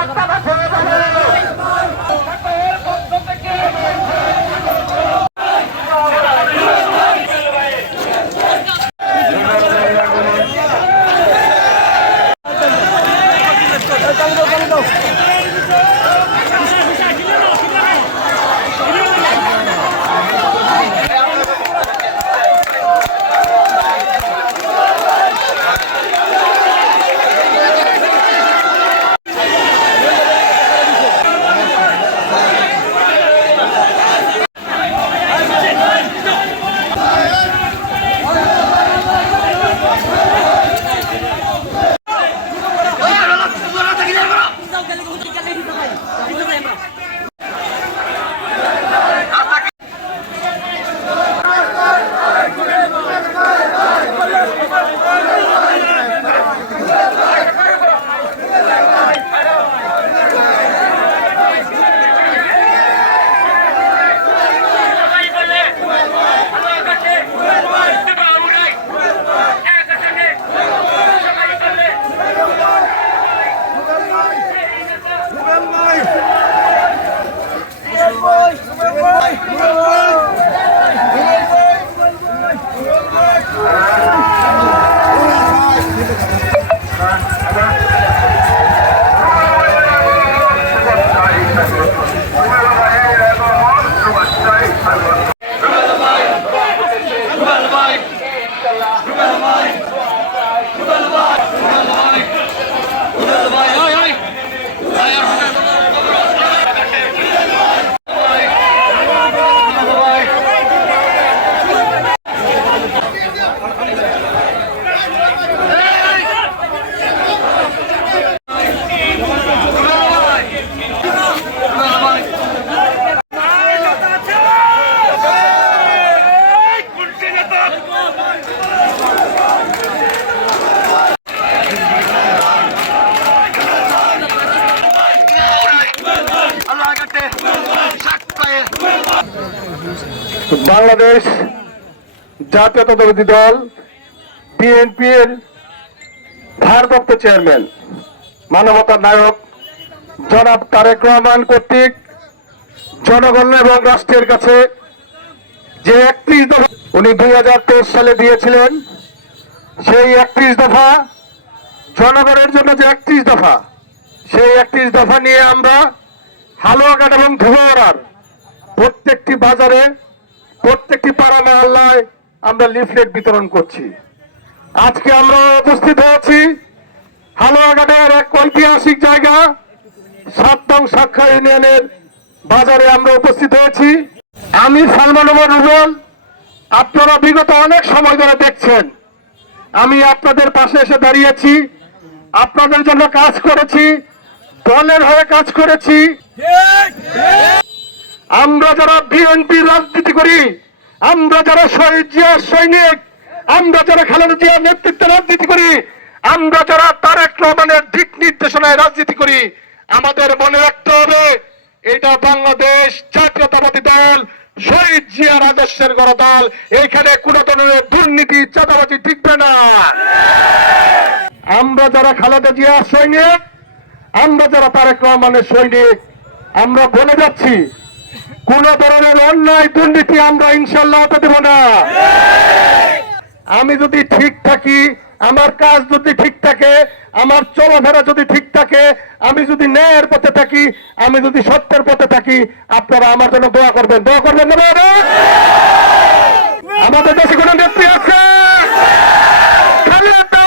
¡Basta, basta! Allah Bangladesh জাতীয়তাবাদী দল, বিএনপির ভারপ্রাপ্ত চেয়ারম্যান, মানবতার নায়ক জনাব তারেক রহমান কর্তৃক জনগণ এবং রাষ্ট্রের কাছে যে একত্রিশ দফা উনি দুই হাজার তেইশ সালে দিয়েছিলেন, সেই একত্রিশ দফা জনগণের জন্য যে একত্রিশ দফা, সেই একত্রিশ দফা নিয়ে আমরা হালুয়াঘাট এবং ধুয়ারার প্রত্যেকটি বাজারে প্রত্যেকটি পাড়া মহল্লায় আমরা লিফলেট বিতরণ করছি। আজকে আমরা উপস্থিত হয়েছি হালুয়াঘাটের এক ঐতিহাসিক জায়গা সাত নং শাখা ইউনিয়নের বাজারে আমরা উপস্থিত হয়েছি। আমি সালমান ওমর রুবেল আপনারা বিগত অনেক সময় ধরে দেখছেন। আমি আপনাদের পাশে এসে দাঁড়িয়েছি, আপনাদের জন্য কাজ করেছি, দলের হয়ে কাজ করেছি। আমরা যারা বিএনপি করি, আমরা যারা শহীদ জিয়ার সৈনিক, আমরা যারা খালেদা জিয়ার নেতৃত্বে রাজনীতি করি, আমরা যারা তারেক রহমানের দিক নির্দেশনায় রাজনীতি করি, আমাদের মনে রাখতে হবে, এটা বাংলাদেশ জাতীয়তাবাদী দল, শহীদ জিয়ার আদর্শের গড়া দল এইখানে কোন ধরনের দুর্নীতি, চাঁদাবাজি টিকবে না। আমরা যারা খালেদা জিয়ার সৈনিক, আমরা যারা তারেক রহমানের সৈনিক, আমরা বলে যাচ্ছি কোন ধরনের অন্যায় দুর্নীতি আমরা ইনশাল্লাহ হতে দেব না। আমি যদি ঠিক থাকি, আমার কাজ যদি ঠিক থাকে, আমার চলাফেরা যদি ঠিক থাকে, আমি যদি ন্যায়ের পথে থাকি, আমি যদি সত্যের পথে থাকি, আপনারা আমার জন্য দোয়া করবেন। দোয়া করবেন না বাবা? আমাদের দেশে কোন নেত্রী আছে খালেদা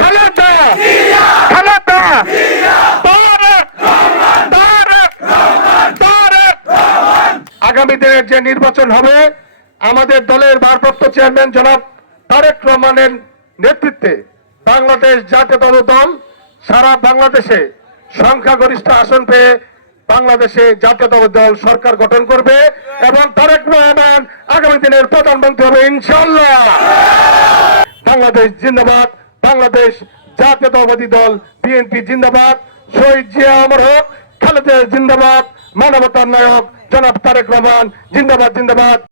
খালেদা খালেদা তারেক তারেক তারেক আগামী দিনের যে নির্বাচন হবে, আমাদের দলের ভারপ্রাপ্ত চেয়ারম্যান জনাব তারেক রহমানের নেতৃত্বে বাংলাদেশ জাতীয়তাবাদী দল সারা বাংলাদেশে সংখ্যাগরিষ্ঠ আসন পেয়ে বাংলাদেশে জাতীয়তাবাদী দল সরকার গঠন করবে এবং তারেক রহমান আগামী দিনের প্রধানমন্ত্রী হবে ইনশাল্লাহ বাংলাদেশ জিন্দাবাদ, বাংলাদেশ জাতীয়তাবাদী দল বিএনপি জিন্দাবাদ, শহীদ জিয়া অমর হোক, খালেদা জিন্দাবাদ, মানবতার নায়ক জনাব তারেক রহমান জিন্দাবাদ জিন্দাবাদ।